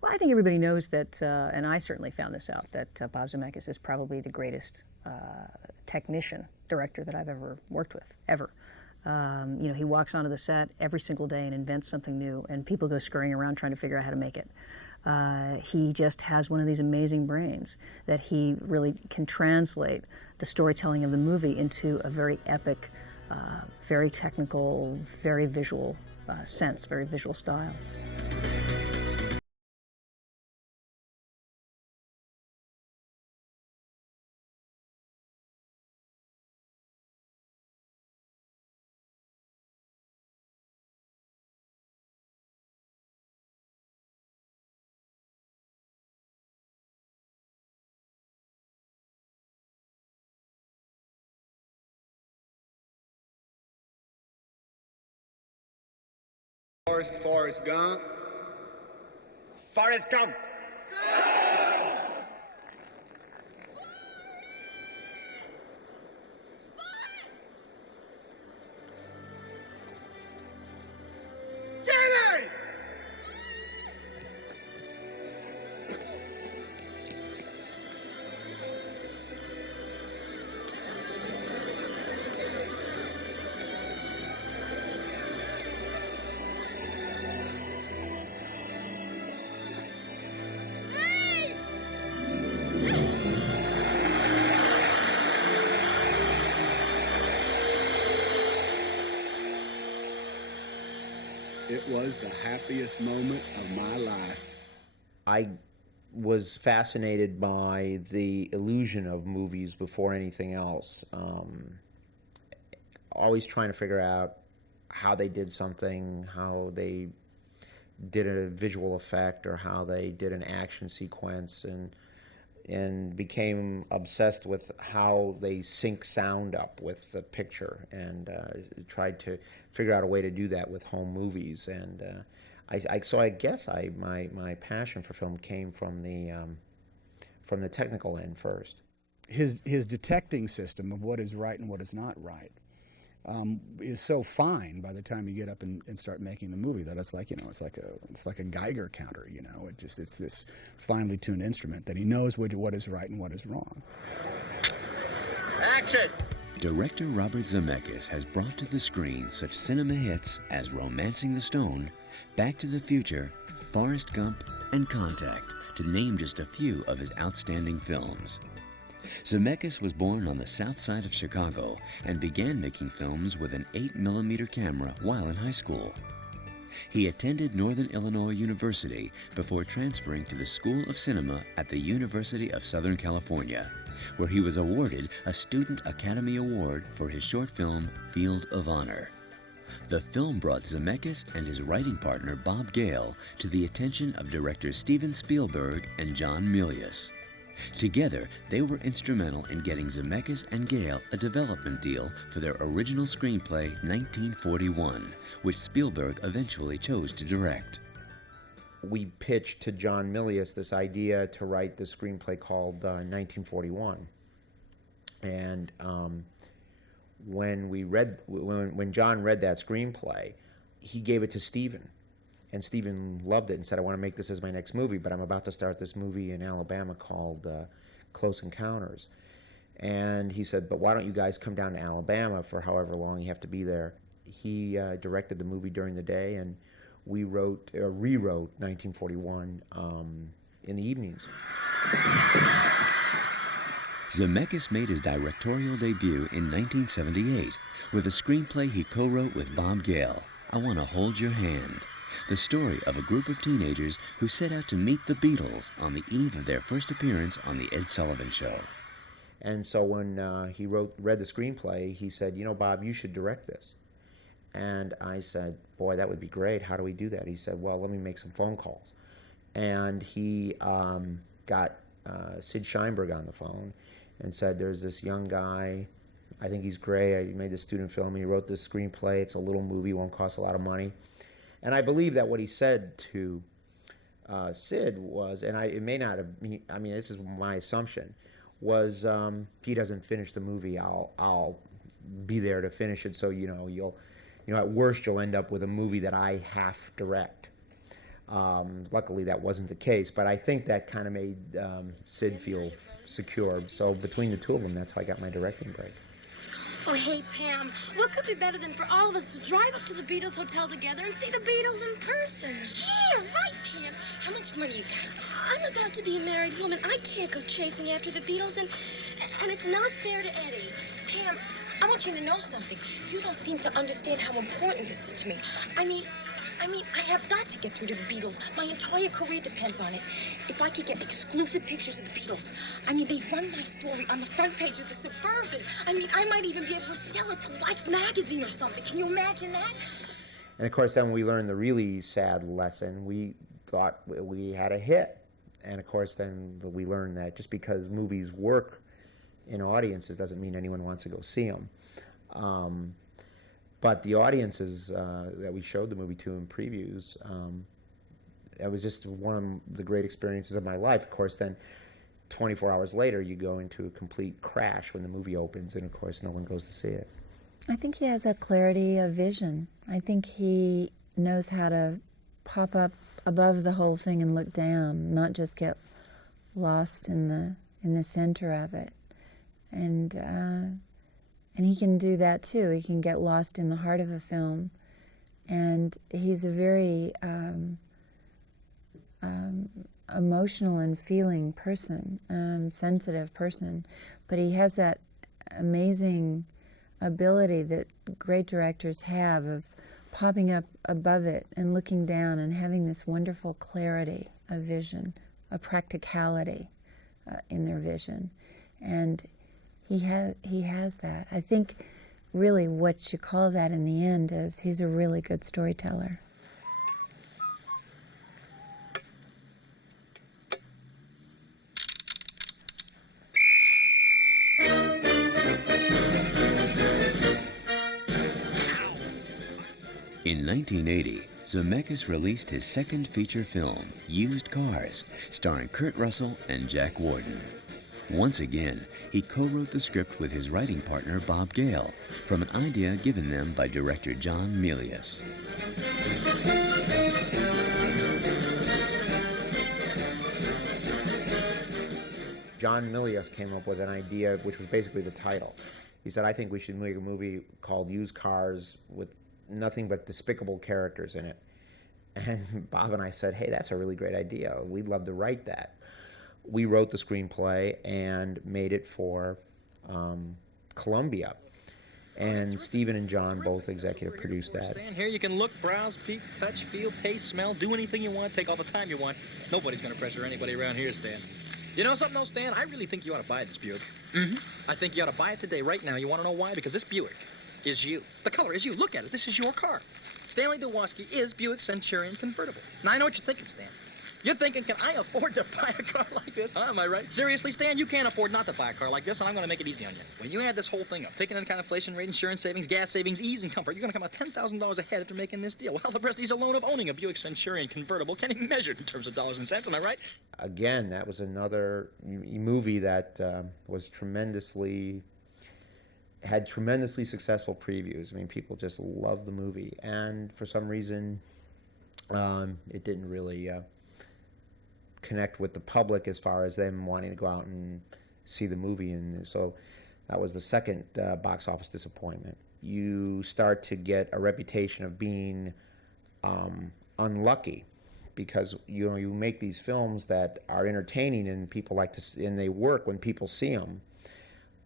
Well, I think everybody knows that, and I certainly found this out, that Bob Zemeckis is probably the greatest technician, director that I've ever worked with, ever. You know, he walks onto the set every single day and invents something new, and people go scurrying around trying to figure out how to make it. He just has one of these amazing brains that he really can translate the storytelling of the movie into a very epic, very technical, very visual sense, very visual style. Forrest Gump. Forrest Gump! Jenny! It was the happiest moment of my life. I was fascinated by the illusion of movies before anything else. Always trying to figure out how they did something, how they did a visual effect, or how they did an action sequence, and became obsessed with how they sync sound up with the picture, and tried to figure out a way to do that with home movies. And so I guess my passion for film came from the technical end first. His detecting system of what is right and what is not right is so fine by the time you get up and start making the movie that it's like, you know, it's like a Geiger counter, you know. It's this finely tuned instrument that he knows what is right and what is wrong. Action! Director Robert Zemeckis has brought to the screen such cinema hits as Romancing the Stone, Back to the Future, Forrest Gump, and Contact, to name just a few of his outstanding films. Zemeckis was born on the south side of Chicago and began making films with an 8mm camera while in high school. He attended Northern Illinois University before transferring to the School of Cinema at the University of Southern California, where he was awarded a Student Academy Award for his short film Field of Honor. The film brought Zemeckis and his writing partner Bob Gale to the attention of directors Steven Spielberg and John Milius. Together, they were instrumental in getting Zemeckis and Gale a development deal for their original screenplay 1941, which Spielberg eventually chose to direct. We pitched to John Milius this idea to write the screenplay called 1941. And when John read that screenplay, he gave it to Steven. And Steven loved it and said, I want to make this as my next movie, but I'm about to start this movie in Alabama called Close Encounters. And he said, but why don't you guys come down to Alabama for however long you have to be there? He directed the movie during the day, and we rewrote 1941 in the evenings. Zemeckis made his directorial debut in 1978 with a screenplay he co-wrote with Bob Gale, I Want to Hold Your Hand. The story of a group of teenagers who set out to meet the Beatles on the eve of their first appearance on The Ed Sullivan Show. And so when he read the screenplay, he said, you know, Bob, you should direct this. And I said, boy, that would be great. How do we do that? He said, well, let me make some phone calls. And he got Sid Sheinberg on the phone and said, there's this young guy. I think he's great. He made this student film. He wrote this screenplay. It's a little movie, won't cost a lot of money. And I believe that what he said to Sid was, and it may not have, I mean, this is my assumption, was he doesn't finish the movie, I'll be there to finish it. So, at worst you'll end up with a movie that I half direct. Luckily, that wasn't the case, but I think that kind of made Sid feel secure. So between the two of them, that's how I got my directing break. Oh, hey, Pam, what could be better than for all of us to drive up to the Beatles Hotel together and see the Beatles in person? Yeah, right, Pam. How much money you got? I'm about to be a married woman. I can't go chasing after the Beatles, and it's not fair to Eddie. Pam, I want you to know something. You don't seem to understand how important this is to me. I mean, I have got to get through to the Beatles. My entire career depends on it. If I could get exclusive pictures of the Beatles, they run my story on the front page of the Suburban. I might even be able to sell it to Life magazine or something. Can you imagine that? And of course, then we learned the really sad lesson. We thought we had a hit. And of course, then we learned that just because movies work in audiences doesn't mean anyone wants to go see them. But the audiences that we showed the movie to in previews, it was just one of the great experiences of my life. Of course, then 24 hours later, you go into a complete crash when the movie opens, and of course, no one goes to see it. I think he has a clarity of vision. I think he knows how to pop up above the whole thing and look down, not just get lost in the center of it. And he can do that too. He can get lost in the heart of a film. And he's a very emotional and feeling person, sensitive person. But he has that amazing ability that great directors have of popping up above it and looking down and having this wonderful clarity of vision, a practicality in their vision. And he has that. I think really what you call that in the end is he's a really good storyteller. In 1980, Zemeckis released his second feature film, Used Cars, starring Kurt Russell and Jack Warden. Once again, he co-wrote the script with his writing partner Bob Gale from an idea given them by director John Milius. John Milius came up with an idea which was basically the title. He said, I think we should make a movie called Used Cars with nothing but despicable characters in it. And Bob and I said, hey, that's a really great idea. We'd love to write that. We wrote the screenplay and made it for Columbia. And Stephen and John both executive produced that. Stand here, you can look, browse, peek, touch, feel, taste, smell, do anything you want, take all the time you want. Nobody's going to pressure anybody around here, Stan. You know something, though, Stan? I really think you ought to buy this Buick. I think you ought to buy it today, right now. You want to know why? Because this Buick is you. The color is you. Look at it. This is your car. Stanley Dwoski is Buick Centurion convertible. Now, I know what you're thinking, Stan. You're thinking, can I afford to buy a car like this? Huh, am I right? Seriously, Stan, you can't afford not to buy a car like this, and I'm going to make it easy on you. When you add this whole thing up, taking into account inflation rate, insurance savings, gas savings, ease, and comfort, you're going to come out $10,000 ahead after making this deal. Well, the prestige alone of owning a Buick Centurion convertible can't be measured in terms of dollars and cents, am I right? Again, that was another movie that was had tremendously successful previews. I mean, people just loved the movie, and for some reason, it didn't really connect with the public as far as them wanting to go out and see the movie. And so that was the second box office disappointment. You start to get a reputation of being unlucky because you make these films that are entertaining and people like to and they work when people see them,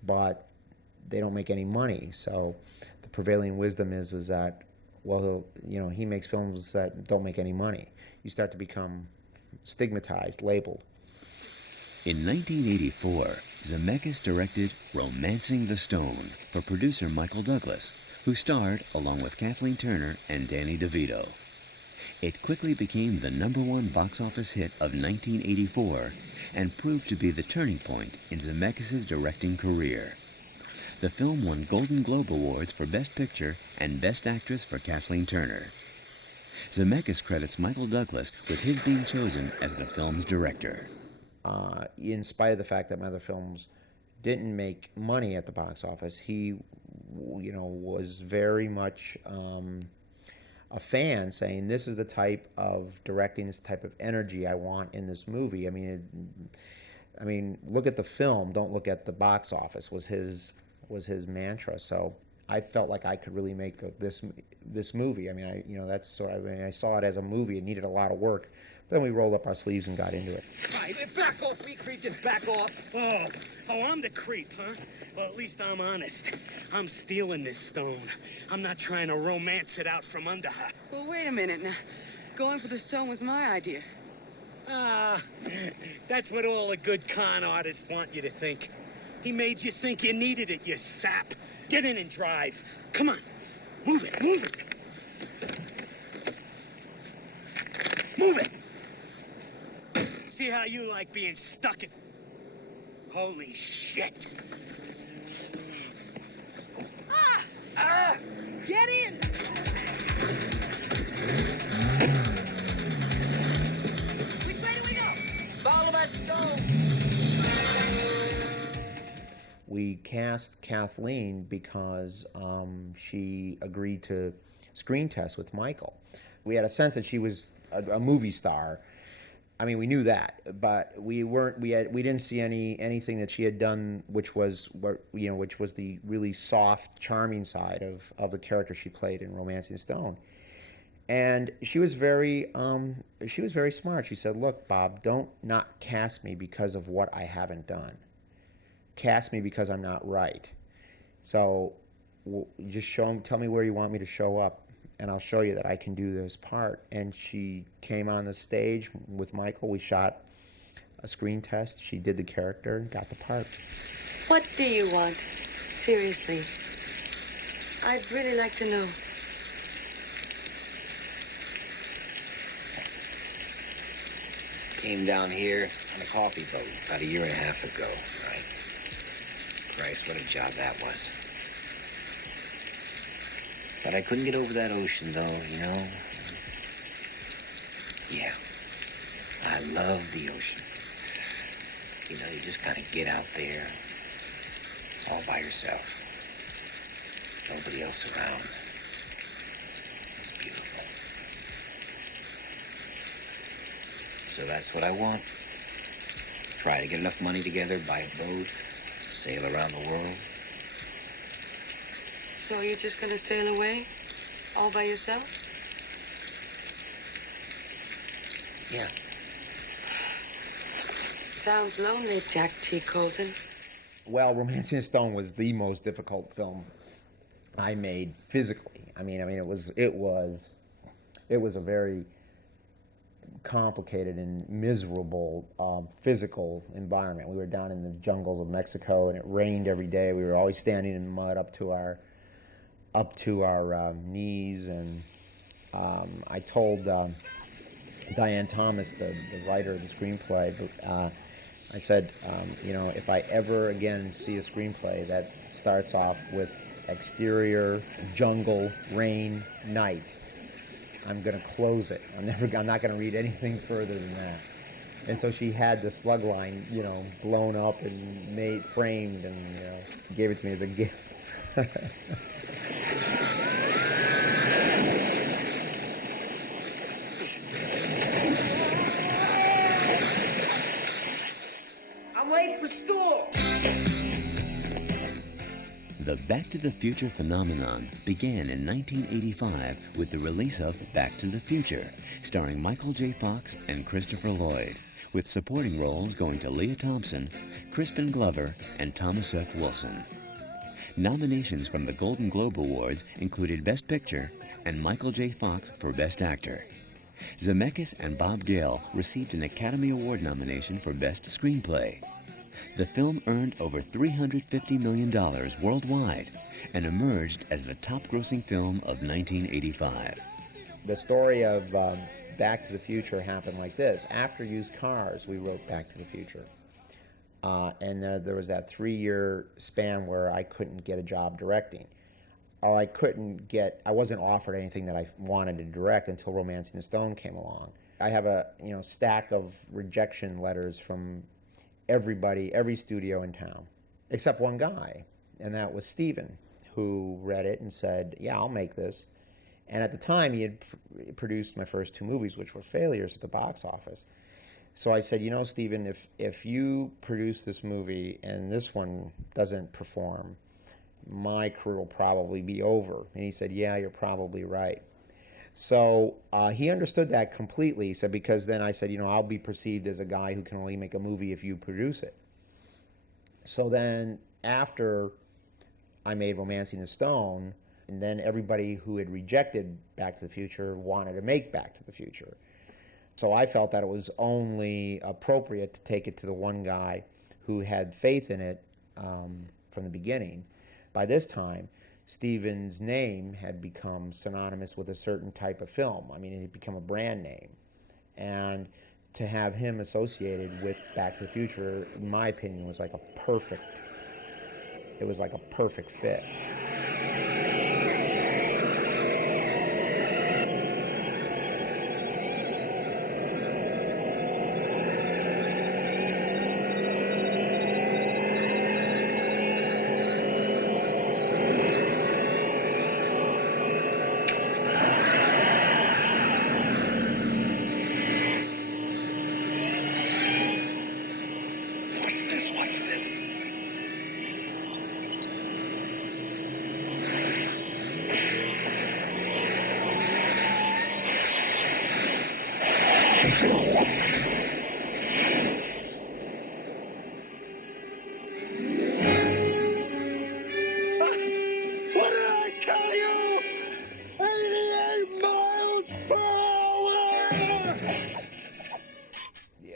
but they don't make any money. So the prevailing wisdom is that, well, he makes films that don't make any money. You start to become stigmatized, labeled. In 1984, Zemeckis directed Romancing the Stone for producer Michael Douglas, who starred along with Kathleen Turner and Danny DeVito. It quickly became the #1 box office hit of 1984 and proved to be the turning point in Zemeckis' directing career. The film won Golden Globe Awards for Best Picture and Best Actress for Kathleen Turner. Zemeckis credits Michael Douglas with his being chosen as the film's director. In spite of the fact that my other films didn't make money at the box office, he, was very much a fan saying, this is the type of directing, this type of energy I want in this movie. I mean, look at the film, don't look at the box office, was his mantra. So I felt like I could really make this movie. I mean, that's sort of, I saw it as a movie. It needed a lot of work. But then we rolled up our sleeves and got into it. Right, back off, me creep, just back off. Oh, I'm the creep, huh? Well, at least I'm honest. I'm stealing this stone. I'm not trying to romance it out from under her. Well, wait a minute now. Going for the stone was my idea. That's what all the good con artists want you to think. He made you think you needed it, you sap. Get in and drive. Come on. Move it, move it. Move it. See how you like being stuck in... Holy shit. Get in! Which way do we go? Follow that stone! We cast Kathleen because she agreed to screen test with Michael. We had a sense that she was a movie star. I mean, we knew that, but we didn't see anything that she had done, which was the really soft, charming side of the character she played in Romancing the Stone. And she was very smart. She said, "Look, Bob, don't not cast me because of what I haven't done. Cast me because I'm not right. So just tell me where you want me to show up, and I'll show you that I can do this part." And she came on the stage with Michael. We shot a screen test. She did the character and got the part. What do you want? Seriously. I'd really like to know. Came down here on a coffee boat about 1.5 years ago, right? Christ, what a job that was. But I couldn't get over that ocean, though, you know? Yeah. I love the ocean. You know, you just kind of get out there all by yourself. Nobody else around. It's beautiful. So that's what I want. Try to get enough money together, buy a boat, sail around the world. So you're just gonna sail away? All by yourself? Yeah. Sounds lonely, Jack T. Colton. Well, Romancing the Stone was the most difficult film I made physically. I mean, it was a very complicated and miserable physical environment. We were down in the jungles of Mexico, and it rained every day. We were always standing in mud up to our knees, and I told Diane Thomas, the writer of the screenplay, I said, if I ever again see a screenplay that starts off with exterior, jungle, rain, night, I'm going to close it. I'm not going to read anything further than that. And so she had the slug line, blown up and framed, and gave it to me as a gift. I'm late for school. The Back to the Future phenomenon began in 1985 with the release of Back to the Future, starring Michael J. Fox and Christopher Lloyd, with supporting roles going to Leah Thompson, Crispin Glover, and Thomas F. Wilson. Nominations from the Golden Globe Awards included Best Picture and Michael J. Fox for Best Actor. Zemeckis and Bob Gale received an Academy Award nomination for Best Screenplay. The film earned over $350 million worldwide and emerged as the top-grossing film of 1985. The story of Back to the Future happened like this. After Used Cars, we wrote Back to the Future. And there was that 3-year span where I couldn't get a job directing. Or I wasn't offered anything that I wanted to direct until Romancing the Stone came along. I have a stack of rejection letters from everybody, every studio in town, except one guy, and that was Steven, who read it and said, "Yeah, I'll make this." And at the time, he had produced my first 2 movies, which were failures at the box office. So I said, you know, Stephen, if you produce this movie and this one doesn't perform, my career will probably be over. And he said, yeah, you're probably right. So he understood that completely. He said, because then I said, you know, I'll be perceived as a guy who can only make a movie if you produce it. So then after I made Romancing the Stone, and then everybody who had rejected Back to the Future wanted to make Back to the Future. So I felt that it was only appropriate to take it to the one guy who had faith in it from the beginning. By this time, Steven's name had become synonymous with a certain type of film. I mean, it had become a brand name. And to have him associated with Back to the Future, in my opinion, was like a perfect fit.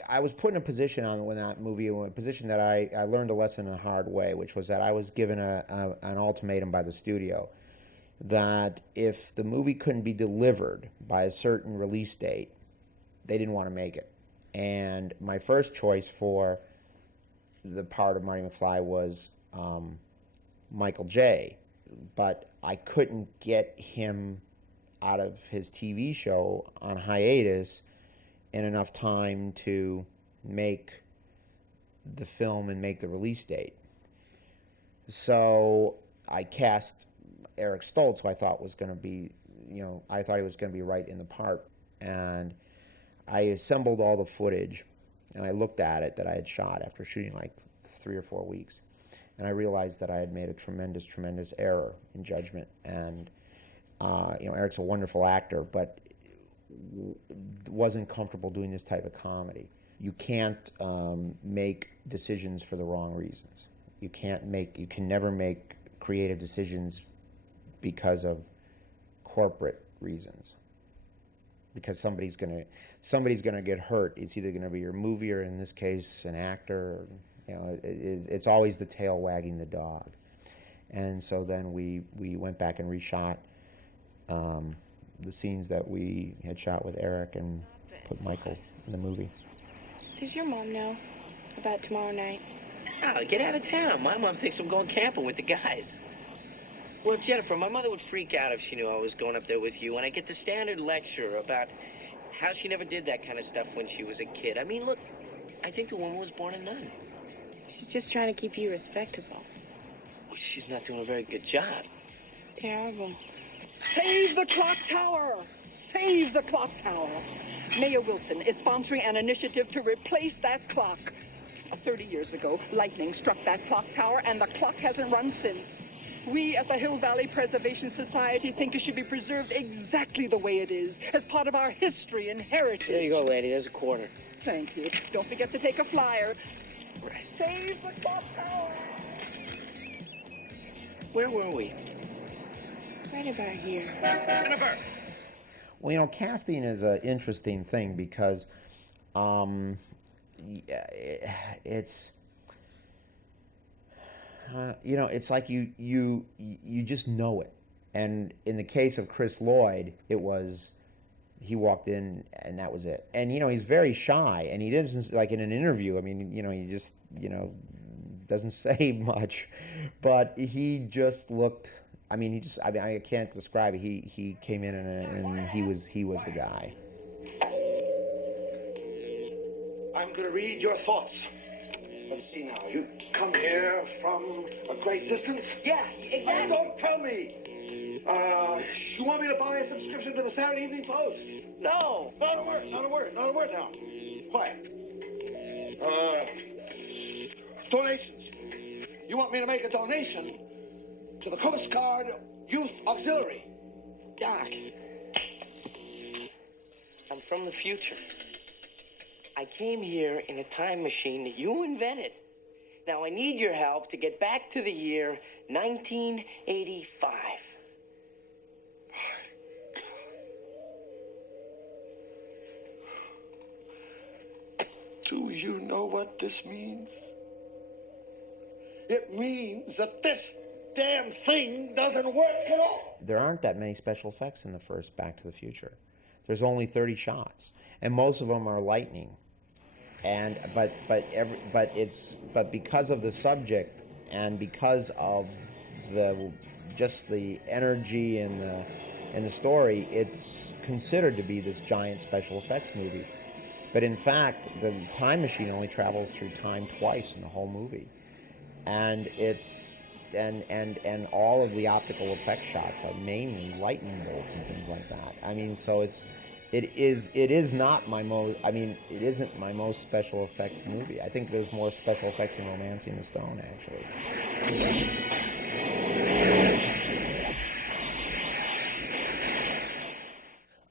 I was put in a position on that movie, a position that I learned a lesson in a hard way, which was that I was given an ultimatum by the studio that if the movie couldn't be delivered by a certain release date, they didn't want to make it. And my first choice for the part of Marty McFly was Michael J. But I couldn't get him out of his TV show on hiatus in enough time to make the film and make the release date. So I cast Eric Stoltz, who I thought was going to be, I thought he was going to be right in the part. And I assembled all the footage, and I looked at it that I had shot after shooting like 3 or 4 weeks. And I realized that I had made a tremendous, tremendous error in judgment. And, Eric's a wonderful actor, but wasn't comfortable doing this type of comedy. You can't make decisions for the wrong reasons. You can never make creative decisions because of corporate reasons. Because somebody's gonna get hurt. It's either gonna be your movie, or in this case, an actor. It's always the tail wagging the dog. And so then we went back and reshot the scenes that we had shot with Eric and put Michael in the movie. Does your mom know about tomorrow night? Oh, get out of town. My mom thinks I'm going camping with the guys. Well, Jennifer, my mother would freak out if she knew I was going up there with you, and I get the standard lecture about how she never did that kind of stuff when she was a kid. I mean, look, I think the woman was born a nun. She's just trying to keep you respectable. Well, she's not doing a very good job. Terrible. Save the clock tower! Save the clock tower! Mayor Wilson is sponsoring an initiative to replace that clock. 30 years ago, lightning struck that clock tower, and the clock hasn't run since. We at the Hill Valley Preservation Society think it should be preserved exactly the way it is, as part of our history and heritage. There you go, lady. There's a quarter. Thank you. Don't forget to take a flyer. Right. Save the clock tower! Where were we? Right about here. Jennifer! Well, casting is an interesting thing because it's it's like you just know it. And in the case of Chris Lloyd, he walked in and that was it. And he's very shy, and he doesn't, like in an interview, I mean, he just doesn't say much, but he just looked, I can't describe it. He came in and he was the guy. I'm going to read your thoughts. Let's see now. You come here from a great distance? Yeah, exactly. Don't tell me. You want me to buy a subscription to the Saturday Evening Post? No, not a word, not a word, not a word now. Quiet. Donations. You want me to make a donation to the Coast Guard Youth Auxiliary? Doc, I'm from the future. I came here in a time machine that you invented. Now I need your help to get back to the year 1985. Do you know what this means? It means that this damn thing doesn't work at all. There aren't that many special effects in the first Back to the Future. There's only 30 shots, and most of them are lightning. And but because of the subject and because of the energy and the story, it's considered to be this giant special effects movie. But in fact, the time machine only travels through time twice in the whole movie, and it's and all of the optical effect shots are mainly lightning bolts and things like that. I mean, so it isn't my most special effect movie. I think there's more special effects in Romancing the Stone, actually.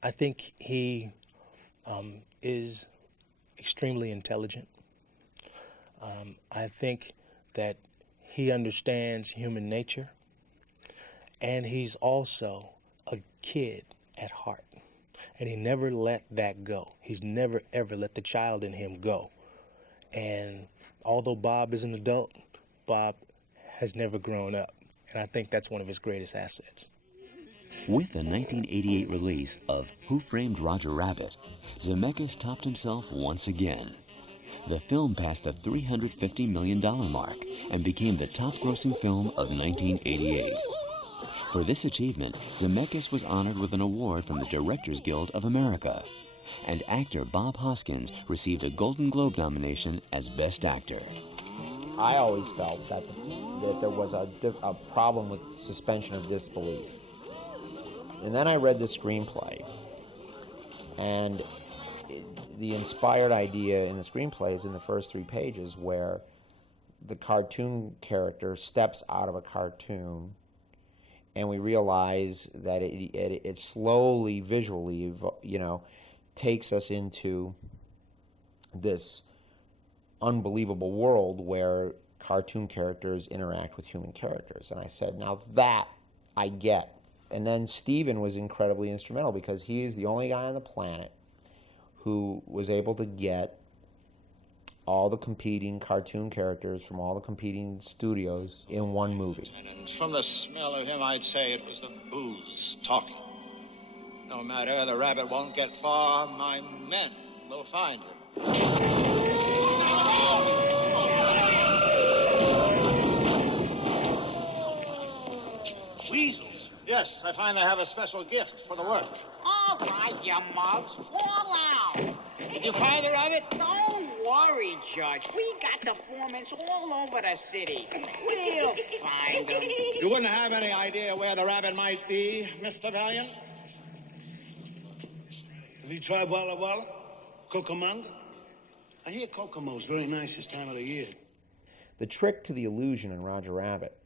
I think he is extremely intelligent. I think that he understands human nature, and he's also a kid at heart. And he never let that go. He's never, ever let the child in him go. And although Bob is an adult, Bob has never grown up. And I think that's one of his greatest assets. With the 1988 release of Who Framed Roger Rabbit, Zemeckis topped himself once again. The film passed the $350 million mark and became the top-grossing film of 1988. For this achievement, Zemeckis was honored with an award from the Directors Guild of America, and actor Bob Hoskins received a Golden Globe nomination as Best Actor. I always felt that there was a problem with suspension of disbelief. And then I read the screenplay, and the inspired idea in the screenplay is in the first 3 pages, where the cartoon character steps out of a cartoon, and we realize that it slowly, visually, takes us into this unbelievable world where cartoon characters interact with human characters. And I said, now that I get. And then Steven was incredibly instrumental, because he is the only guy on the planet who was able to get all the competing cartoon characters from all the competing studios in one movie. And from the smell of him, I'd say it was the booze talking. No matter, the rabbit won't get far. My men will find him. Weasels. Yes, I find they have a special gift for the work. All right, you mugs, fall out. Did you find the rabbit? Don't worry, Judge. We got the informants all over the city. We'll find them. You wouldn't have any idea where the rabbit might be, Mr. Valiant? Have you tried Walla Walla? Cucamonga? I hear Kokomo's very nice this time of the year. The trick to the illusion in Roger Rabbit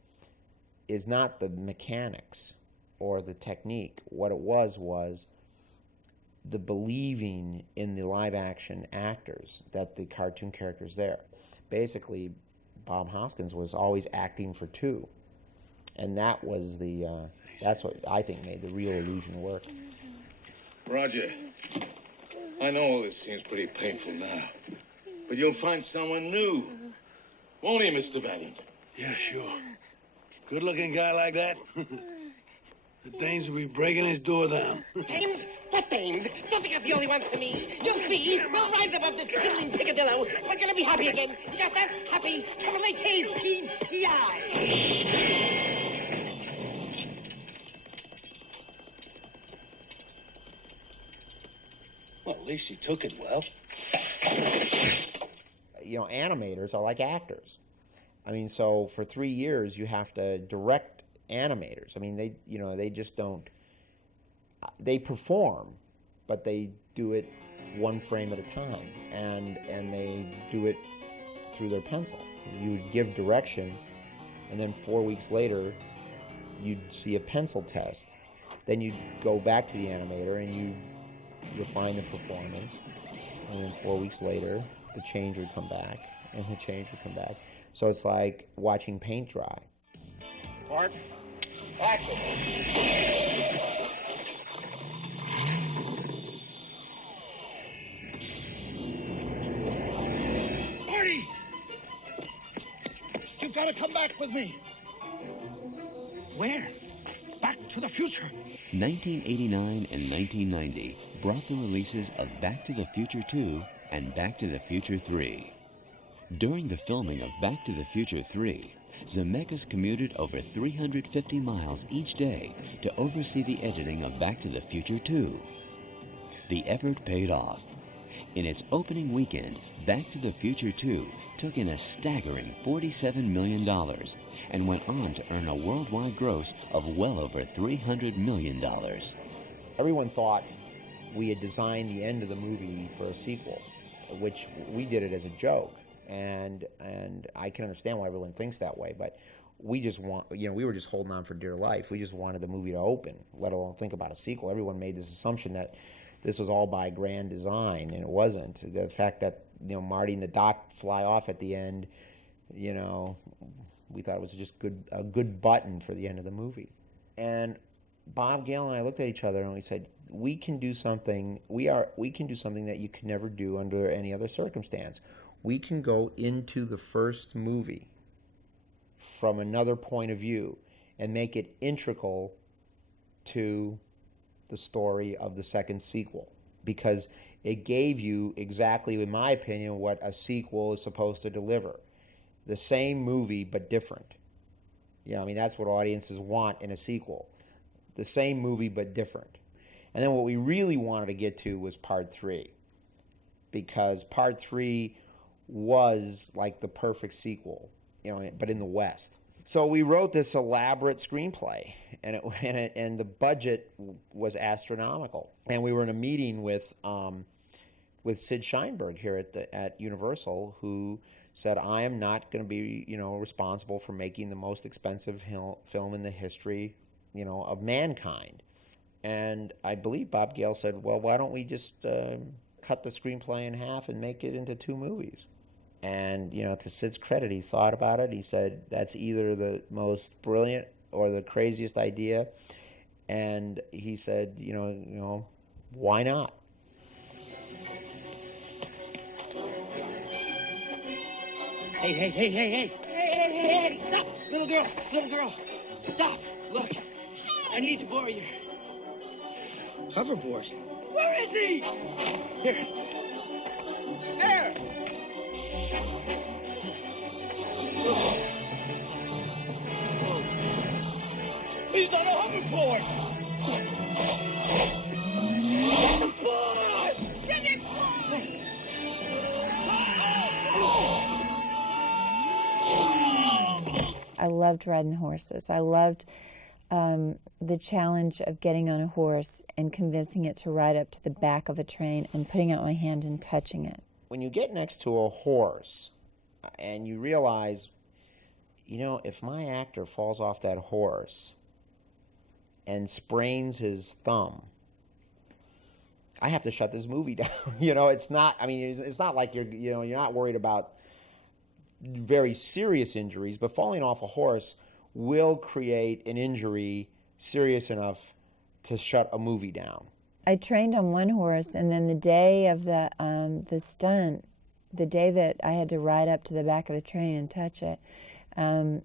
is not the mechanics or the technique. What it was the believing in the live-action actors, that the cartoon characters there. Basically, Bob Hoskins was always acting for 2, and that was that's what I think made the real illusion work. Roger, I know all this seems pretty painful now, but you'll find someone new, won't he, Mr. Valiant? Yeah, sure. Good-looking guy like that. The dames will be breaking his door down. Dames? What dames? Don't think I'm the only one for me. You'll see. We'll rise above this piddling picadillo. We're gonna be happy again. You got that? Happy. T-P-P-I. Well, at least you took it well. Animators are like actors. I mean, so for 3 years you have to direct animators. I mean, they just don't. They perform, but they do it one frame at a time, and they do it through their pencil. You would give direction, and then 4 weeks later, you'd see a pencil test. Then you'd go back to the animator and you refine the performance, and then 4 weeks later, the change would come back, and the change would come back. So it's like watching paint dry. Mark, action. Marty! You've got to come back with me. Where? Back to the future. 1989 and 1990 brought the releases of Back to the Future 2 and Back to the Future 3. During the filming of Back to the Future 3, Zemeckis commuted over 350 miles each day to oversee the editing of Back to the Future 2. The effort paid off. In its opening weekend, Back to the Future 2 took in a staggering $47 million and went on to earn a worldwide gross of well over $300 million. Everyone thought we had designed the end of the movie for a sequel, which we did it as a joke. And I can understand why everyone thinks that way, but we just we were just holding on for dear life. We just wanted the movie to open, let alone think about a sequel. Everyone made this assumption that this was all by grand design, and it wasn't. The fact that, Marty and the Doc fly off at the end, we thought it was just a good button for the end of the movie. And Bob Gale and I looked at each other and we said, we can do something that you can never do under any other circumstance. We can go into the first movie from another point of view and make it integral to the story of the second sequel, because it gave you exactly, in my opinion, what a sequel is supposed to deliver. The same movie, but different. That's what audiences want in a sequel. The same movie, but different. And then what we really wanted to get to was part 3, because part 3 was like the perfect sequel, but in the West. So we wrote this elaborate screenplay, and the budget was astronomical. And we were in a meeting with Sid Sheinberg here at Universal, who said, I am not going to be, responsible for making the most expensive film in the history, of mankind. And I believe Bob Gale said, well, why don't we just cut the screenplay in half and make it into 2 movies? And, to Sid's credit, he thought about it. He said, that's either the most brilliant or the craziest idea. And he said, why not? Hey, stop! Little girl, stop! Look, I need to borrow your hoverboard. Where is he? Here. There! He's on a hoverboard! Hoverboard! Get it! I loved riding horses. I loved the challenge of getting on a horse and convincing it to ride up to the back of a train and putting out my hand and touching it. When you get next to a horse and you realize, if my actor falls off that horse and sprains his thumb, I have to shut this movie down. It's not like you're not worried about very serious injuries, but falling off a horse will create an injury serious enough to shut a movie down. I trained on one horse, and then the day of the stunt, the day that I had to ride up to the back of the train and touch it, the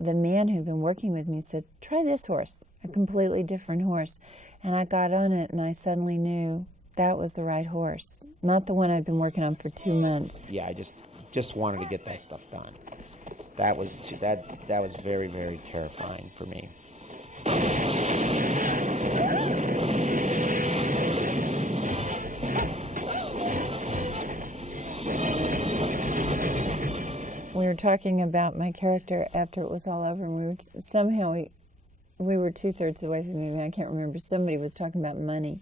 man who'd been working with me said, try this horse, a completely different horse. And I got on it, and I suddenly knew that was the right horse, not the one I'd been working on for 2 months. Yeah, I just wanted to get that stuff done. That was very, very terrifying for me. We were were talking about my character after it was all over, and we were 2/3 of the way through the movie. I can't remember. Somebody was talking about money,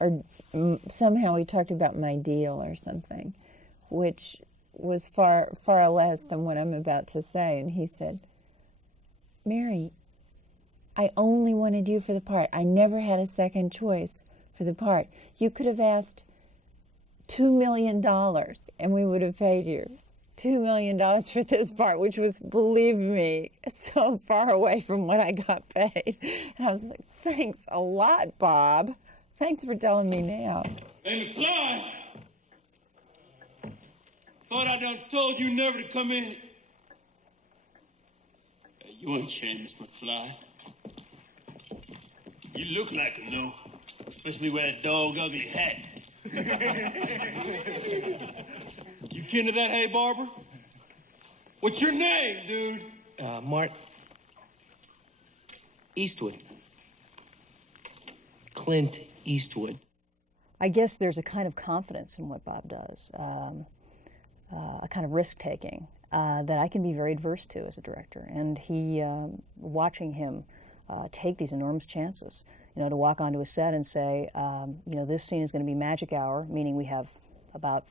or somehow we talked about my deal or something, which was far less than what I'm about to say. And he said, "Mary, I only wanted you for the part. I never had a second choice for the part. You could have asked $2 million and we would have paid you $2 million for this part," which was, believe me, so far away from what I got paid. And I was like, "Thanks a lot, Bob. Thanks for telling me now." Hey, McFly! Thought I done told you never to come in. Hey, you ain't Seamus McFly. You look like him, though. Especially with that dog ugly hat. You kin to that, hey, Barber? What's your name, dude? Mark Eastwood. Clint Eastwood. I guess there's a kind of confidence in what Bob does, a kind of risk-taking that I can be very adverse to as a director. And watching him take these enormous chances, to walk onto a set and say, this scene is going to be magic hour, meaning we have about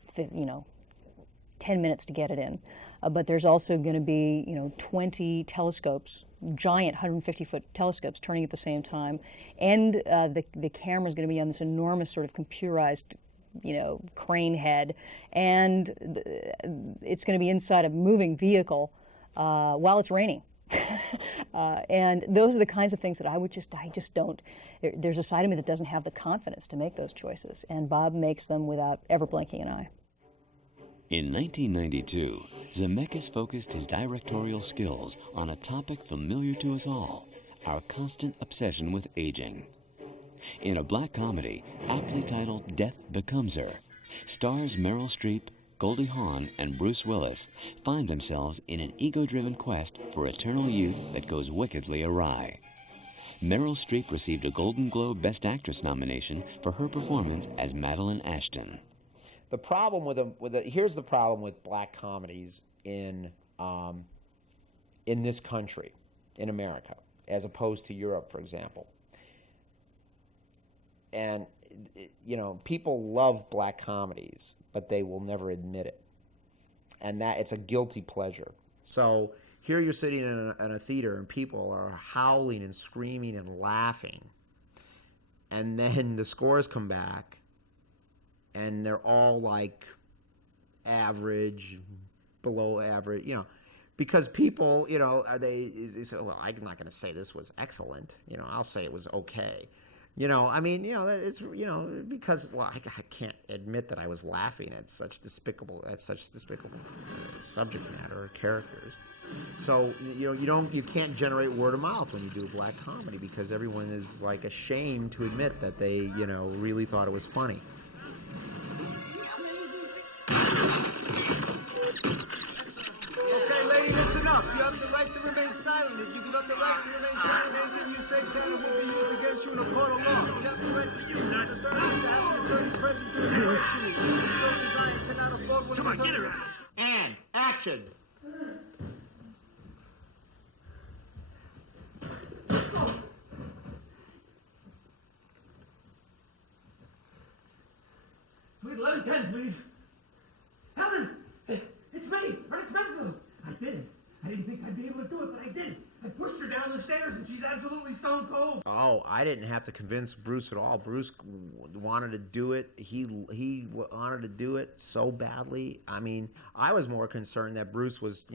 10 minutes to get it in. But there's also going to be, 20 telescopes, giant 150-foot telescopes turning at the same time, and the camera's going to be on this enormous sort of computerized, crane head, and it's going to be inside a moving vehicle while it's raining. And those are the kinds of things that I just don't. There's a side of me that doesn't have the confidence to make those choices, and Bob makes them without ever blinking an eye. In 1992, Zemeckis focused his directorial skills on a topic familiar to us all, our constant obsession with aging. In a black comedy, aptly titled Death Becomes Her, stars Meryl Streep, Goldie Hawn, and Bruce Willis find themselves in an ego-driven quest for eternal youth that goes wickedly awry. Meryl Streep received a Golden Globe Best Actress nomination for her performance as Madeline Ashton. The problem here's the problem with black comedies in this country, in America, as opposed to Europe, for example. And people love black comedies, but they will never admit it, and that it's a guilty pleasure. So here you're sitting in a theater, and people are howling and screaming and laughing, and then the scores come back, and they're all like average, below average, because people, they say, well, I'm not going to say this was excellent. I'll say it was okay. It's, because, well, I can't admit that I was laughing at such despicable subject matter or characters. So, you can't generate word of mouth when you do a black comedy, because everyone is like ashamed to admit that they, really thought it was funny. Okay, lady, listen up. You have the right to remain silent. If you give up the right to remain silent, anything you say can and will be used against you in a court of law. You have the right to use nuts. You have the attorney present to report to you. You so desire cannot afford what. Come on, get her out. And action. Sweet 11:10, please. Helen, it's me, Ernest Medfield. I did it. I didn't think I'd be able to do it, but I did. I pushed her down the stairs, and she's absolutely stone cold. Oh, I didn't have to convince Bruce at all. Bruce wanted to do it. He wanted to do it so badly. I mean, I was more concerned that Bruce was,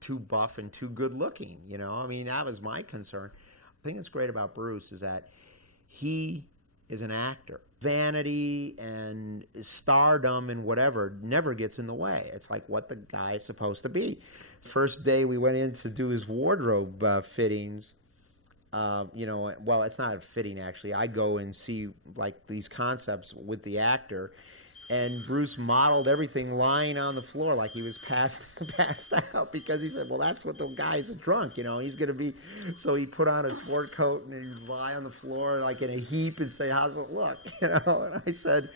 too buff and too good looking. That was my concern. The thing that's great about Bruce is that he is an actor. Vanity and stardom and whatever never gets in the way. It's like what the guy is supposed to be. First day we went in to do his wardrobe fittings. Well, it's not a fitting actually. I go and see like these concepts with the actor, and Bruce modeled everything lying on the floor like he was passed out, because he said, well, that's what the guy's drunk, he's going to be. So he put on a sport coat and he'd lie on the floor like in a heap and say, how's it look? And I said,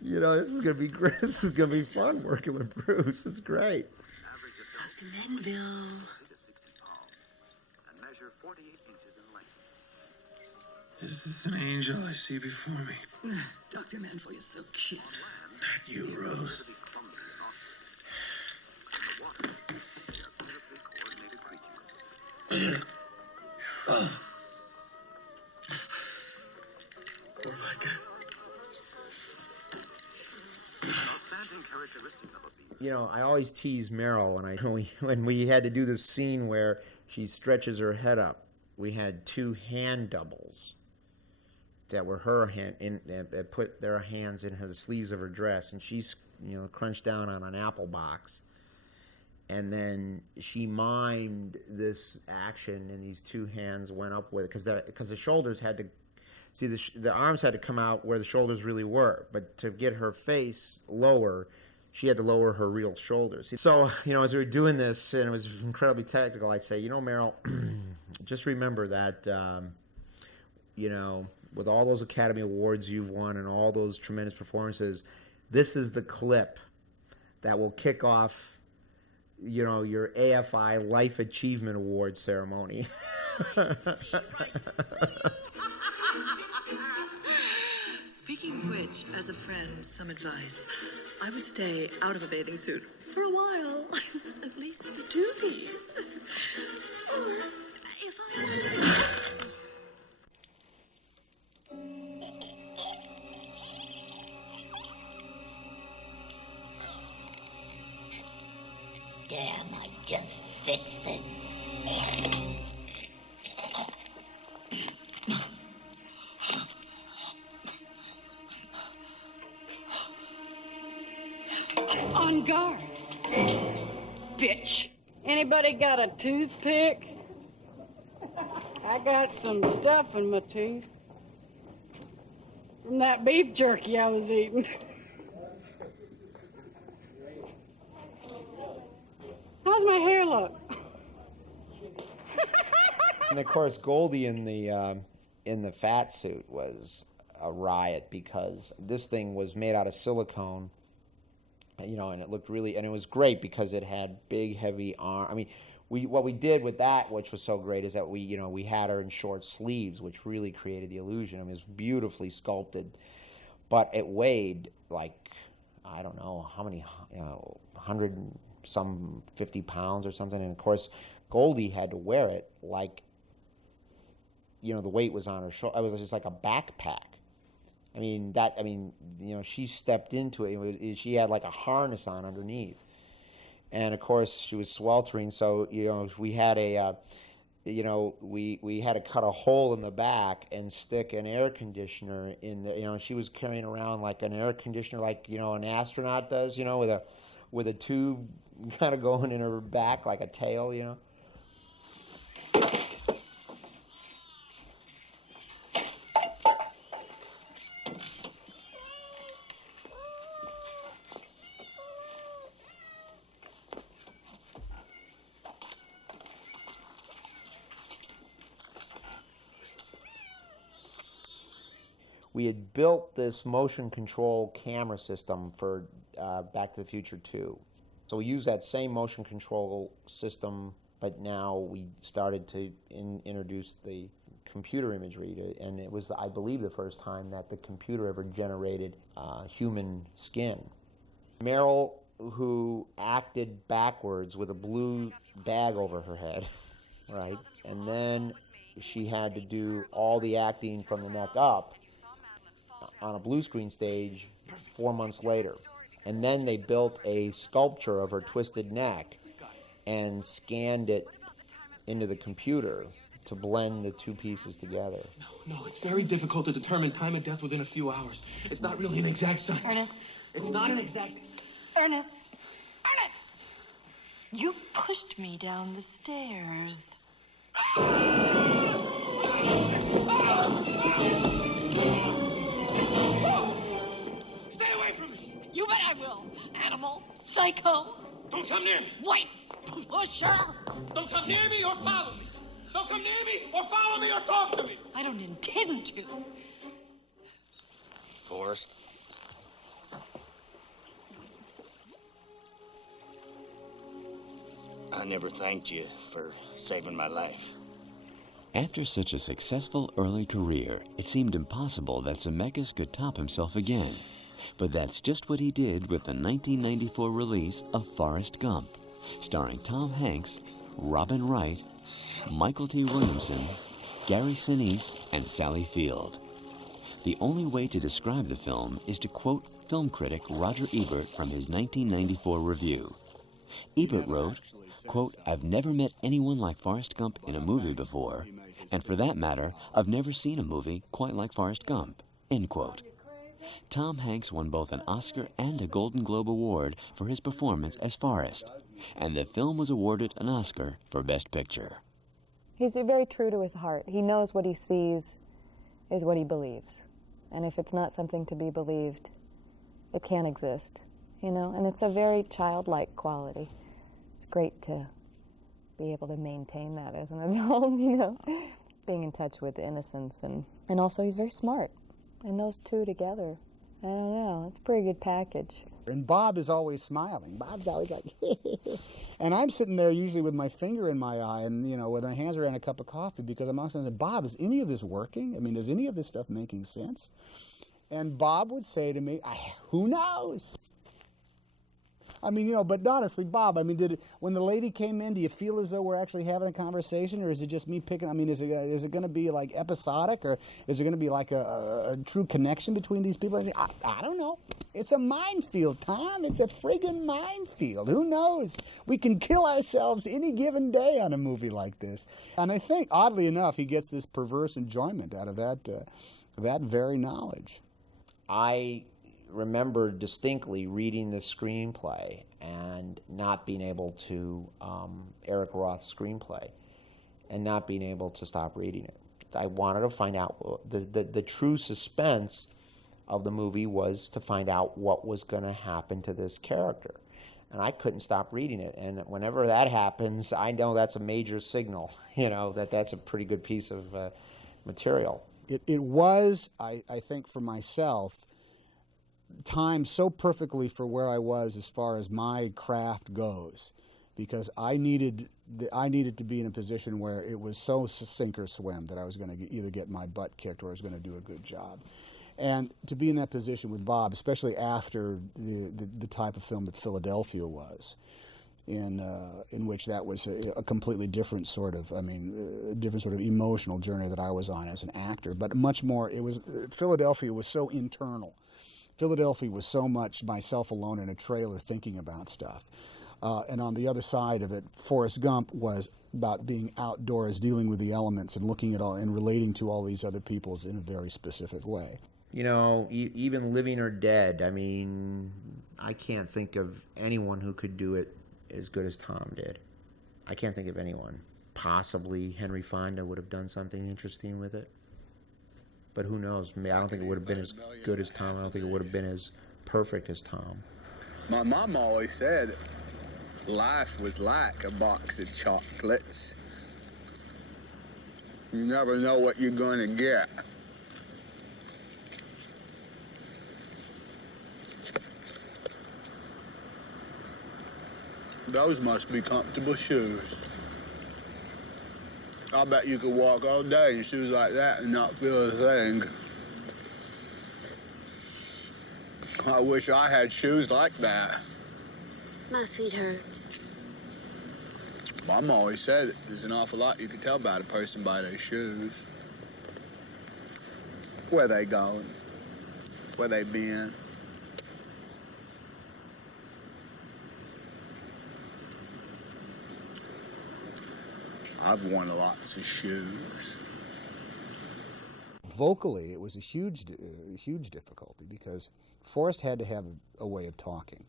this is going to be great. This is going to be fun working with Bruce. It's great. to Menville. Is this an angel I see before me? Dr. Menville, you're so cute. Not you, Rose. Oh. Oh my God. You know, I always tease Meryl when we had to do this scene where she stretches her head up. We had two hand doubles that were her hand that put their hands in the sleeves of her dress, and she's crunched down on an apple box, and then she mimed this action, and these two hands went up with it because the shoulders had to see the arms had to come out where the shoulders really were, but to get her face lower, she had to lower her real shoulders. So as we were doing this, and it was incredibly technical, I'd say, Meryl, just remember that with all those Academy Awards you've won and all those tremendous performances, this is the clip that will kick off, your AFI Life Achievement Award ceremony. Speaking of which, as a friend, some advice. I would stay out of a bathing suit for a while. At least do these. Or if I... Damn, I just fixed this. On guard, bitch. Anybody got a toothpick? I got some stuff in my tooth from that beef jerky I was eating. How's my hair look? And of course, Goldie in the fat suit was a riot because this thing was made out of silicone. And it looked really, and it was great because it had big, heavy arms. I mean, what we did with that, which was so great, is that we had her in short sleeves, which really created the illusion. I mean, it was beautifully sculpted, but it weighed like, I don't know how many, 100 and some 50 pounds or something. And of course, Goldie had to wear it like, the weight was on her shoulder. It was just like a backpack. She stepped into it. She had like a harness on underneath, and of course she was sweltering. So we had we had to cut a hole in the back and stick an air conditioner in the. She was carrying around like an air conditioner, like an astronaut does. With a tube kind of going in her back like a tail. We had built this motion control camera system for Back to the Future 2. So we used that same motion control system, but now we started to introduce the computer imagery, and it was, I believe, the first time that the computer ever generated human skin. Meryl, who acted backwards with a blue bag over her head, right? And then she had to do all the acting from the neck up on a blue screen stage 4 months later. And then they built a sculpture of her twisted neck and scanned it into the computer to blend the two pieces together. No, it's very difficult to determine time of death within a few hours. It's not really an exact science. Ernest. It's not an exact... Ernest. Ernest! You pushed me down the stairs. Stay away from me! You bet I will, animal, psycho. Don't come near me! Wife, pusher. Don't come near me or follow me! Don't come near me or follow me or talk to me! I don't intend to. Forrest. I never thanked you for saving my life. After such a successful early career, it seemed impossible that Zemeckis could top himself again. But that's just what he did with the 1994 release of Forrest Gump, starring Tom Hanks, Robin Wright, Michael T. Williamson, Gary Sinise, and Sally Field. The only way to describe the film is to quote film critic Roger Ebert from his 1994 review. Ebert wrote, quote, "I've never met anyone like Forrest Gump in a movie before, and for that matter, I've never seen a movie quite like Forrest Gump," end quote. Tom Hanks won both an Oscar and a Golden Globe Award for his performance as Forrest, and the film was awarded an Oscar for Best Picture. He's very true to his heart. He knows what he sees is what he believes. And if it's not something to be believed, it can't exist, you know? And it's a very childlike quality. It's great to be able to maintain that as an adult, you know? Being in touch with innocence, and also he's very smart. And those two together, I don't know, it's a pretty good package. And Bob is always smiling. Bob's always like, and I'm sitting there usually with my finger in my eye and, you know, with my hands around a cup of coffee because I'm also saying, Bob, is any of this working? I mean, is any of this stuff making sense? And Bob would say to me, who knows? I mean, you know, but honestly, Bob, I mean, when the lady came in, do you feel as though we're actually having a conversation, or is it just me picking? I mean, is it going to be like episodic, or is it going to be like a true connection between these people? I don't know. It's a minefield, Tom. It's a friggin' minefield. Who knows? We can kill ourselves any given day on a movie like this. And I think, oddly enough, he gets this perverse enjoyment out of that very knowledge. I remember distinctly reading the screenplay and not being able to, Eric Roth's screenplay, and not being able to stop reading it. I wanted to find out, the true suspense of the movie was to find out what was going to happen to this character. And I couldn't stop reading it. And whenever that happens, I know that's a major signal, you know, that's a pretty good piece of material. It was, I think, for myself, timed so perfectly for where I was as far as my craft goes, because I needed to be in a position where it was so sink or swim that I was going to either get my butt kicked or I was going to do a good job. And to be in that position with Bob, especially after the type of film that Philadelphia was, in which that was a completely different sort of, different sort of emotional journey that I was on as an actor, but much more, Philadelphia was so internal. Philadelphia was so much myself alone in a trailer thinking about stuff. And on the other side of it, Forrest Gump was about being outdoors, dealing with the elements and looking at all and relating to all these other peoples in a very specific way. You know, even living or dead, I mean, I can't think of anyone who could do it as good as Tom did. I can't think of anyone. Possibly Henry Fonda would have done something interesting with it. But who knows? I don't think it would have been as good as Tom. I don't think it would have been as perfect as Tom. My mom always said life was like a box of chocolates. You never know what you're going to get. Those must be comfortable shoes. I bet you could walk all day in shoes like that and not feel a thing. I wish I had shoes like that. My feet hurt. Mom always said there's an awful lot you can tell about a person by their shoes. Where they going? Where they been? I've worn lots of shoes. Vocally, it was a huge difficulty because Forrest had to have a way of talking,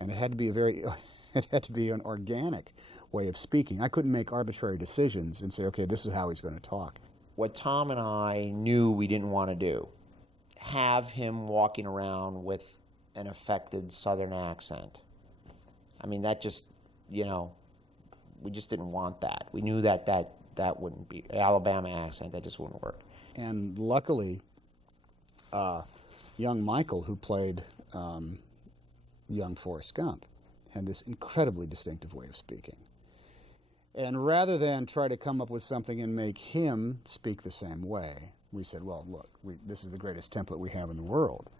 and it had to be an organic way of speaking. I couldn't make arbitrary decisions and say, okay, this is how he's going to talk. What Tom and I knew we didn't want to do, have him walking around with an affected Southern accent. I mean, that just, you know, we just didn't want that. We knew that wouldn't be, Alabama accent, that just wouldn't work. And luckily, young Michael, who played young Forrest Gump, had this incredibly distinctive way of speaking. And rather than try to come up with something and make him speak the same way, we said, well, look, this is the greatest template we have in the world.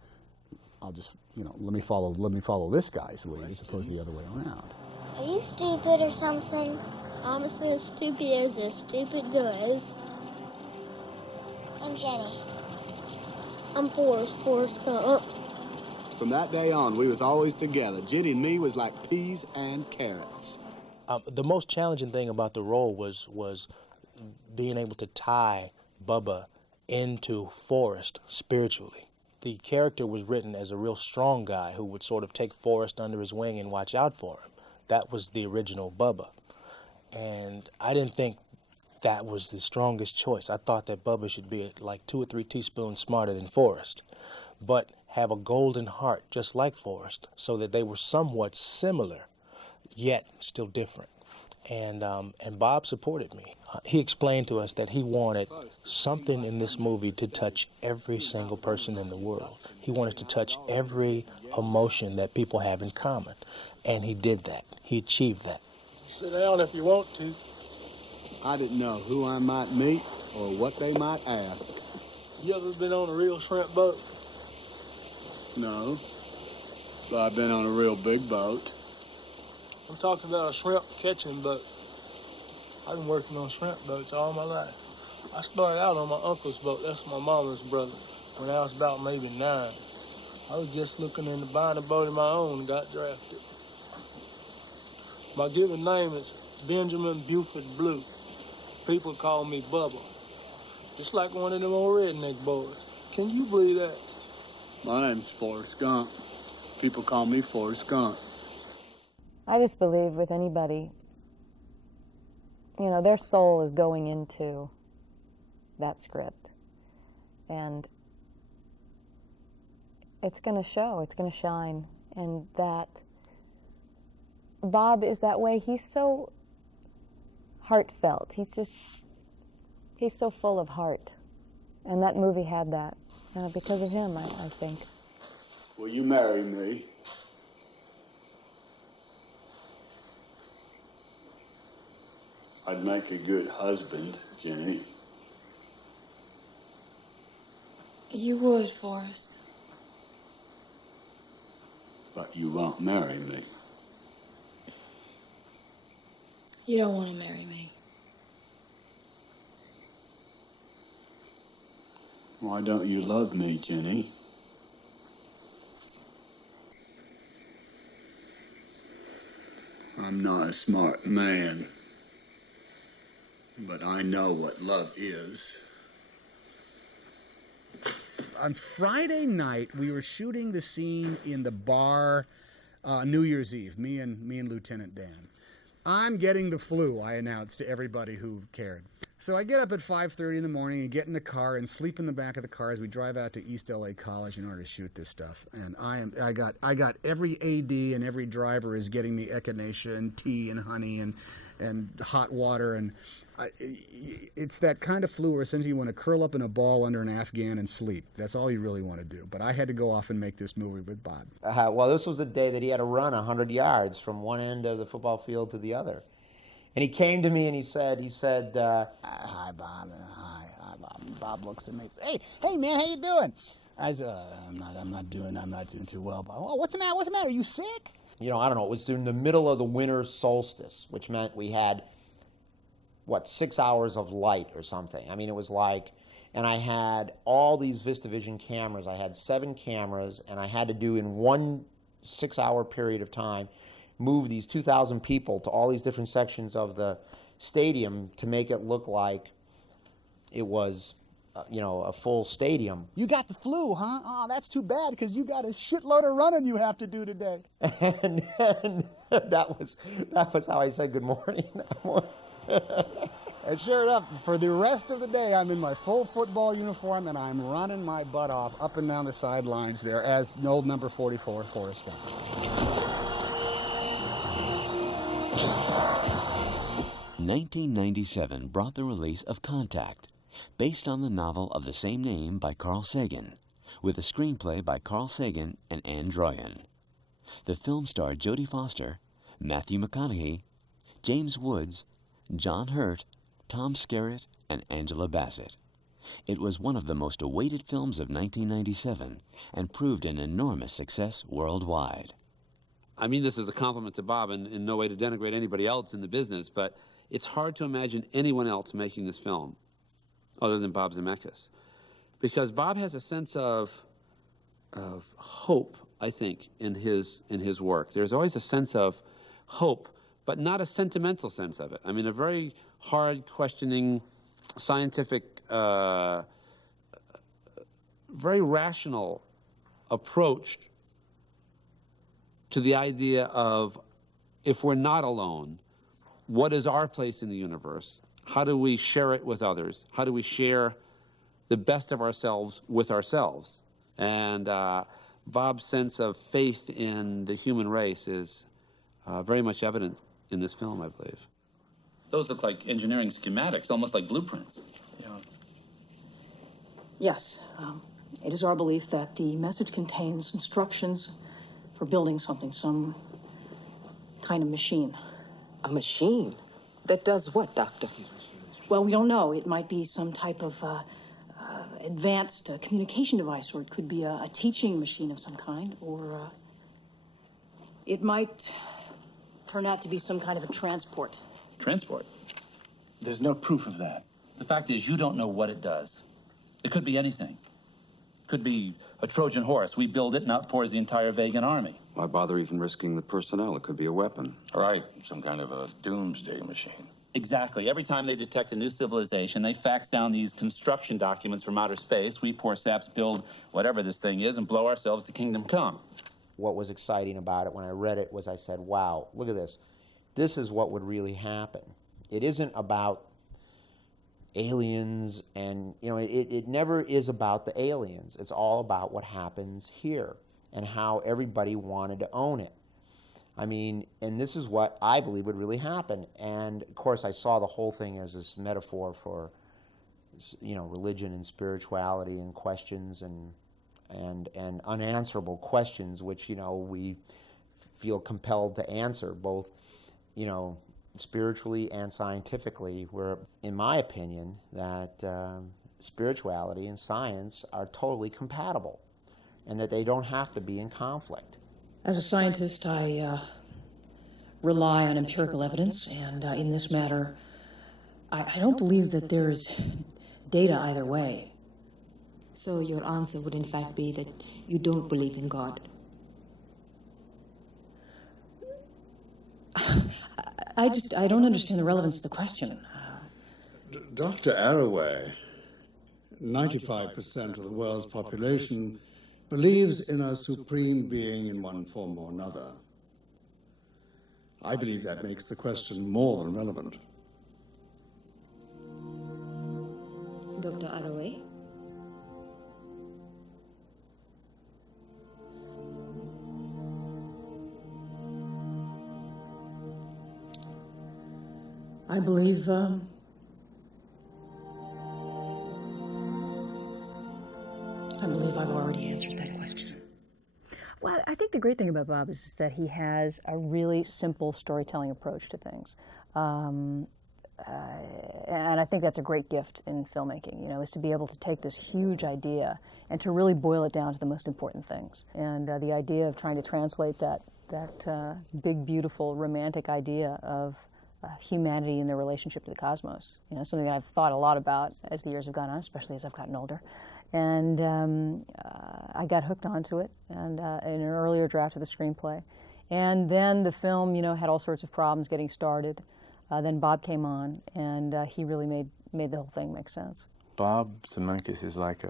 I'll just, let me follow this guy's lead as opposed to the other way around. Are you stupid or something? I'm as stupid as a stupid does. I'm Jenny. I'm Forrest Gump. From that day on, we was always together. Jenny and me was like peas and carrots. The most challenging thing about the role was being able to tie Bubba into Forrest spiritually. The character was written as a real strong guy who would sort of take Forrest under his wing and watch out for him. That was the original Bubba. And I didn't think that was the strongest choice. I thought that Bubba should be like 2 or 3 teaspoons smarter than Forrest, but have a golden heart just like Forrest, so that they were somewhat similar, yet still different. And Bob supported me. He explained to us that he wanted something in this movie to touch every single person in the world. He wanted to touch every emotion that people have in common. And he did that. He achieved that. Sit down if you want to. I didn't know who I might meet or what they might ask. You ever been on a real shrimp boat? No, but I've been on a real big boat. I'm talking about a shrimp catching boat. I've been working on shrimp boats all my life. I started out on my uncle's boat. That's my mama's brother. When I was about maybe 9. I was just looking into buying a boat of my own and got drafted. My given name is Benjamin Buford Blue. People call me Bubba. Just like one of them old redneck boys. Can you believe that? My name's Forrest Gump. People call me Forrest Gump. I just believe with anybody, their soul is going into that script. And it's going to show, it's going to shine. And that Bob is that way. He's so heartfelt. He's so full of heart. And that movie had that because of him, I think. Will you marry me? I'd make a good husband, Jenny. You would, Forrest. But you won't marry me. You don't want to marry me. Why don't you love me, Jenny? I'm not a smart man, but I know what love is. On Friday night, we were shooting the scene in the bar New Year's Eve, me and Lieutenant Dan. I'm getting the flu, I announced to everybody who cared. So I get up at 5:30 in the morning and get in the car and sleep in the back of the car as we drive out to East LA College in order to shoot this stuff. And I got every AD and every driver is getting me echinacea and tea and honey and hot water, and it's that kind of flu where essentially you want to curl up in a ball under an Afghan and sleep. That's all you really want to do. But I had to go off and make this movie with Bob. Well, this was the day that he had to run 100 yards from one end of the football field to the other. And he came to me and he said, hi, Bob. Hi, Bob. And Bob looks at me and says, hey, man, how you doing? I said, I'm not doing too well, Bob. Oh, what's the matter? Are you sick? I don't know, it was in the middle of the winter solstice, which meant we had, 6 hours of light or something. I mean, it was like, and I had all these VistaVision cameras. I had 7 cameras, and I had to do in 1 6-hour period of time, move these 2,000 people to all these different sections of the stadium to make it look like it was, a full stadium. You got the flu, huh? Oh, that's too bad, because you got a shitload of running you have to do today. And that was how I said good morning that morning. And sure enough, for the rest of the day, I'm in my full football uniform, and I'm running my butt off up and down the sidelines there as old number 44, Forrest Gump. 1997 brought the release of Contact, based on the novel of the same name by Carl Sagan, with a screenplay by Carl Sagan and Ann Droyan. The film starred Jodie Foster, Matthew McConaughey, James Woods, John Hurt, Tom Skerritt, and Angela Bassett. It was one of the most awaited films of 1997 and proved an enormous success worldwide. I mean this as a compliment to Bob and in no way to denigrate anybody else in the business, but it's hard to imagine anyone else making this film other than Bob Zemeckis. Because Bob has a sense of hope, I think, in his work. There's always a sense of hope, but not a sentimental sense of it. I mean, a very hard, questioning, scientific, very rational approach to the idea of, if we're not alone, what is our place in the universe? How do we share it with others? How do we share the best of ourselves with ourselves? And Bob's sense of faith in the human race is very much evident in this film, I believe. Those look like engineering schematics, almost like blueprints. Yes. It is our belief that the message contains instructions for building something, some kind of machine. A machine? That does what, Doctor? Well, we don't know. It might be some type of advanced communication device, or it could be a teaching machine of some kind, or it might turn out to be some kind of a transport. Transport? There's no proof of that. The fact is, you don't know what it does. It could be anything. It could be a Trojan horse. We build it and outpours the entire Vegan army. Why bother even risking the personnel? It could be a weapon. Right, some kind of a doomsday machine. Exactly. Every time they detect a new civilization, they fax down these construction documents from outer space. We poor saps build whatever this thing is and blow ourselves to kingdom come. What was exciting about it when I read it was I said, wow, look at this. This is what would really happen. It isn't about aliens and, you know, it never is about the aliens. It's all about what happens here and how everybody wanted to own it. I mean, and this is what I believe would really happen. And of course, I saw the whole thing as this metaphor for, you know, religion and spirituality and questions and unanswerable questions, which, you know, we feel compelled to answer both, you know, spiritually and scientifically, where, in my opinion, that spirituality and science are totally compatible and that they don't have to be in conflict. As a scientist, I rely on empirical evidence, and in this matter, I don't believe that there is data either way. So your answer would in fact be that you don't believe in God? I don't understand the relevance of the question. Dr. Arroway, 95% of the world's population believes in a supreme being in one form or another. I believe that makes the question more than relevant. Dr. Arroway? I believe, I've already answered that question. Well, I think the great thing about Bob is that he has a really simple storytelling approach to things. And I think that's a great gift in filmmaking, you know, is to be able to take this huge idea and to really boil it down to the most important things. And the idea of trying to translate that big, beautiful, romantic idea of humanity and their relationship to the cosmos, you know, something that I've thought a lot about as the years have gone on, especially as I've gotten older. And I got hooked onto it, and in an earlier draft of the screenplay. And then the film, you know, had all sorts of problems getting started. Then Bob came on, and he really made the whole thing make sense. Bob Zemeckis is like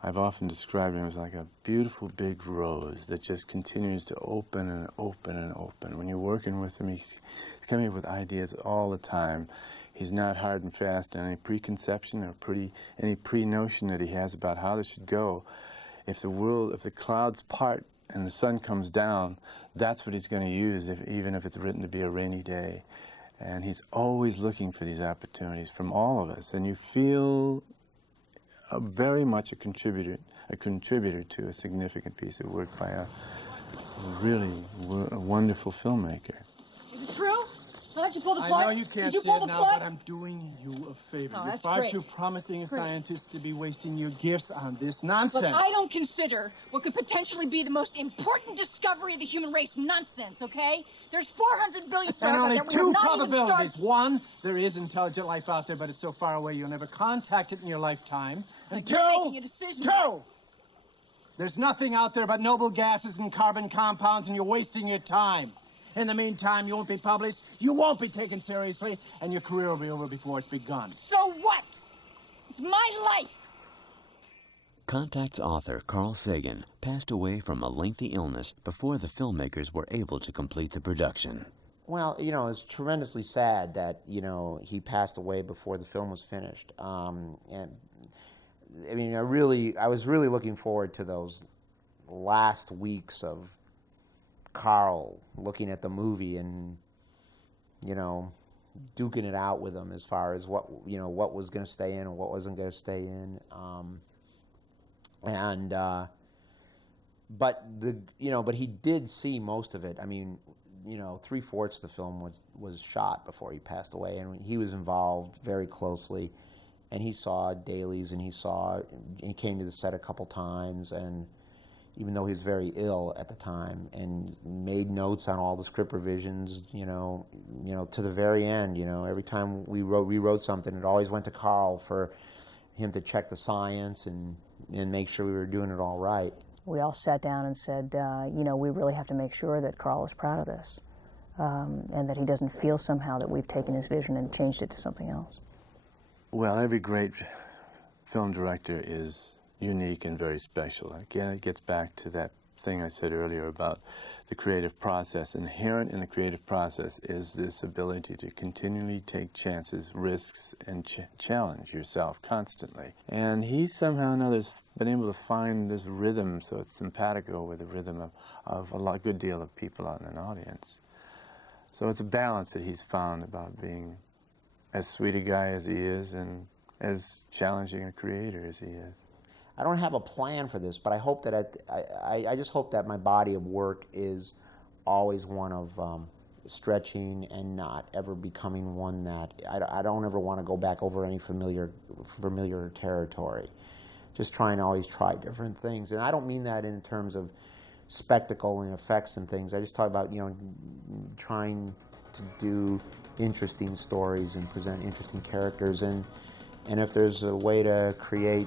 I've often described him as like a beautiful big rose that just continues to open and open and open. When you're working with him, he's coming up with ideas all the time. He's not hard and fast on any preconception or any pre-notion that he has about how this should go. If the clouds part and the sun comes down, that's what he's going to use, even if it's written to be a rainy day. And he's always looking for these opportunities from all of us. And you feel very much a contributor to a significant piece of work by really a wonderful filmmaker. Is it true? Huh? Did you pull the plug? I know you can't Did you see pull it the now, plug? but I'm doing you a favor. Oh, You're that's far great. too promising a Great. scientist to be wasting your gifts on this nonsense. Look, I don't consider what could potentially be the most important discovery of the human race nonsense, okay? There's 400 billion stars And out only there. We two have not even probabilities. started. One, there is intelligent life out there, but it's so far away you'll never contact it in your lifetime. And You're two, making a decision. there's nothing out there but noble gases and carbon compounds, and you're wasting your time. In the meantime, you won't be published, you won't be taken seriously, and your career will be over before it's begun. So what? It's my life. Contact's author, Carl Sagan, passed away from a lengthy illness before the filmmakers were able to complete the production. Well, you know, it's tremendously sad that, you know, he passed away before the film was finished. And I mean, I was really looking forward to those last weeks of Carl looking at the movie and, you know, duking it out with him as far as what, you know, what was going to stay in and what wasn't going to stay in. But he did see most of it. I mean, you know, 3/4 of the film was shot before he passed away, and he was involved very closely, and he saw dailies, and he came to the set a couple times, and even though he was very ill at the time, and made notes on all the script revisions, you know, to the very end. You know, every time we rewrote something, it always went to Carl for him to check the science and make sure we were doing it all right. We all sat down and said, you know, we really have to make sure that Carl is proud of this, and that he doesn't feel somehow that we've taken his vision and changed it to something else. Well, every great film director is unique and very special. Again, it gets back to that thing I said earlier about the creative process. Inherent in the creative process is this ability to continually take chances, risks, and challenge yourself constantly. And he somehow or another has been able to find this rhythm, so it's simpatico with the rhythm of a good deal of people out in an audience. So it's a balance that he's found about being as sweet a guy as he is and as challenging a creator as he is. I don't have a plan for this, but I hope that I just hope that my body of work is always one of stretching and not ever becoming one that I don't ever want to go back over any familiar territory. Just trying to always try different things, and I don't mean that in terms of spectacle and effects and things. I just talk about, you know, trying to do interesting stories and present interesting characters, and if there's a way to create